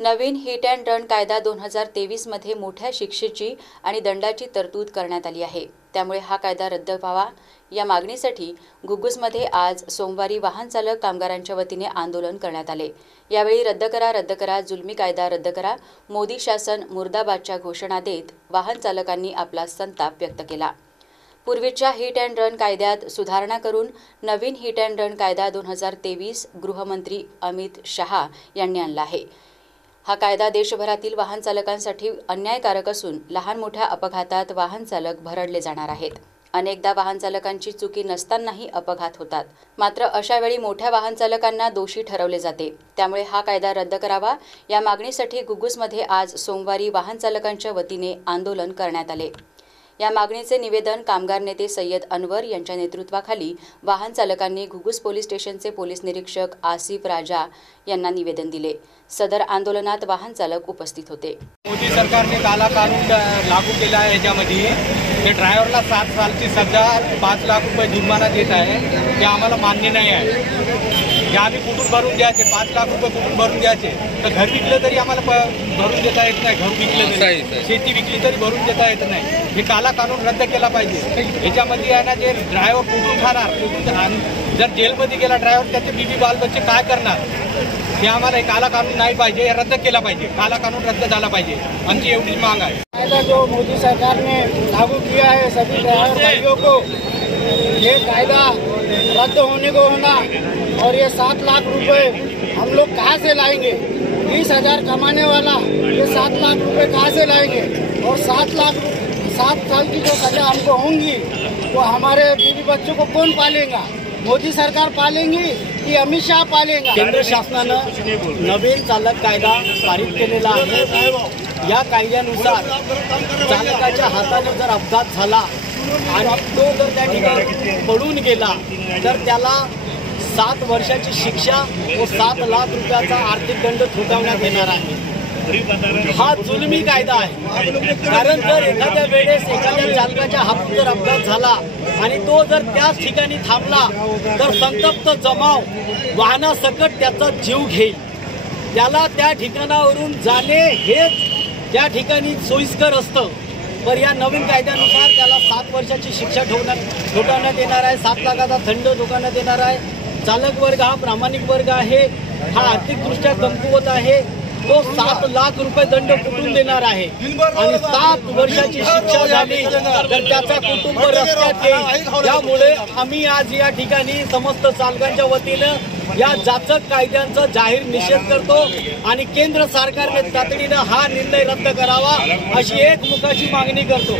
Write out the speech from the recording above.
Naveen hit and run कायदा 2023 मध्ये मोठ्या शिक्षेची आणि दंडाची तरतूद करण्यात आली आहे। त्यामुळे हा कायदा रद्द व्हावा या मागणीसाठी गुग्गुसमध्ये आज सोमवारी वाहन चालक कामगारांच्या वतीने आंदोलन करण्यात आले। यावेळी रद्द करा जुलमी कायदा रद्द करा, मोदी शासन मुर्दाबादच्या घोषणा देत वाहन चालकांनी आपला संताप व्यक्त केला। पूर्वीच्या हिट अँड रन कायद्यात सुधारणा करून नवीन हिट अँड रन कायदा 2023 गृहमंत्री अमित शहा यांनी आणला आहे। हा कायदा देशभरातील वाहन चालकांसाठी अन्यायकारक असून लहान मोठ्या अपघातात वाहन चालक भरडले जाणार आहेत। अनेकदा वाहन चालकांची चुकी नसतानाही अपघात होतात, मात्र अशा वेळी मोठ्या वाहन चालकांना दोषी ठरवले जाते। त्यामुळे हा कायदा रद्द करावा या मागणीसाठी गुग्गुसमध्ये आज सोमवारी वाहन चालकांच्या वतीने आंदोलन करण्यात आले। या मागणीचे निवेदन कामगार नेते सय्यद अनवर यांच्या नेतृत्वाखाली वाहन चालकांनी घुग्गुस पोलीस स्टेशनचे पोलीस निरीक्षक आसिफ राजा यांना निवेदन दिले। सदर आंदोलनात वाहन चालक उपस्थित होते। मोदी सरकारने काला कानून लागू केला आहे। याच्यामध्ये ते ड्रायव्हरला 7 सालची सजा 5 लाख रुपये जुर्माना देत आहे। ते आम्हाला मान्य नाही आहे। जे आम्ही कुठून भरून द्यायचे 5 लाख रुपये कुठून भरून द्यायचे, तर घर विकलं तरी आम्हाला भरून देता येत नाही। घर विकलं तरी, शेती विकली तरी भरून देता येत नाही। हे काला कानून रद्द केला पाहिजे। याच्यामध्ये आहे ना, जे ड्रायव्हर कुठून खाणार, जर जेलमध्ये गेला ड्रायव्हर त्याचे बीबी बाल बच्चे काय करणार, हे आम्हाला काला कानून नाही पाहिजे, हे रद्द केला पाहिजे। काला कानून रद्द झाला पाहिजे, आमची एवढी मांग आहे। कायदा जो मोदी सरकार ने लागू किया है सभी ड्राइवर भाइयों को, ये कायदा रद्द होने को होना। और ये 7 लाख रुपए हम लोग कहाँ से लाएंगे? 20,000 कमाने वाला ये 7 लाख रुपए कहाँ से लाएंगे? और 7 साल की जो सजा हमको होंगी वो हमारे बीवी बच्चों को कौन पालेगा? मोदी सरकार पालेंगी की अमित शाह पालेगा? केंद्र शासनानं नवीन चालक कायदा पारित केलेला आहे। या कायद्यानुसार चालकाच्या हाताने जर अपघात झाला आणि तो जर त्या ठिकाणी पडून गेला तर त्याला 7 वर्षाची शिक्षा व 7 लाख रुपयाचा आर्थिक दंड ठोठावण्यात येणार आहे। हा जुलमी कायदा आहे, कारण जर एखाद्या वेळेस एखाद्या चालकाच्या हातात जर अपघात झाला आणि तो जर त्याच ठिकाणी थांबला तर संतप्त जमाव वाहनासकट त्याचा जीव घेईल। त्याला त्या ठिकाणावरून जाणे हेच त्या ठिकाणी सोयीस्कर असतं। पण या नवीन कायद्यानुसार त्याला 7 वर्षाची शिक्षा ठोठावण्यात येणार आहे, 7 लाखाचा दंड ठोठावण्यात येणार आहे। चालक वर्ग हा प्रामाणिक वर्ग आहे, हा आर्थिकदृष्ट्या कमकुवत आहे, तो 7 लाख रुपये दंड कुठून देणार आहे आणि 7 वर्षाची शिक्षा झाली तर त्याचा कुटुंब रस्त्यात येईल। त्यामुळे आम्ही आज या ठिकाणी समस्त चालकांच्या वतीनं या जाचक कायद्यांचा जाहीर निषेध करतो आणि केंद्र सरकारने तातडीनं हा निर्णय रद्द करावा अशी एकमुखाची मागणी करतो।